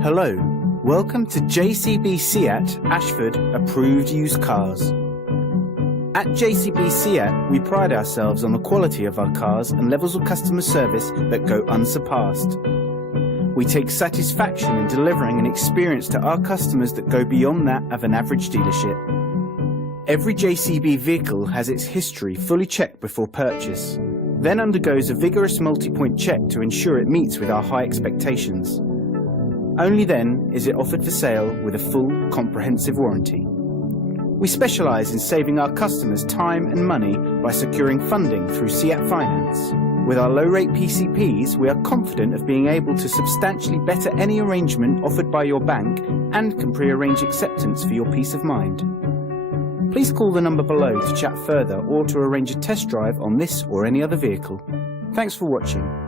Hello, welcome to JCB Seat Ashford approved used cars. At JCB Seat, we pride ourselves on the quality of our cars and levels of customer service that go unsurpassed. We take satisfaction in delivering an experience to our customers that go beyond that of an average dealership. Every JCB vehicle has its history fully checked before purchase, then undergoes a vigorous multi-point check to ensure it meets with our high expectations. Only then is it offered for sale with a full, comprehensive warranty. We specialise in saving our customers time and money by securing funding through Seat Finance. With our low-rate PCPs, we are confident of being able to substantially better any arrangement offered by your bank and can pre-arrange acceptance for your peace of mind. Please call the number below to chat further or to arrange a test drive on this or any other vehicle. Thanks for watching.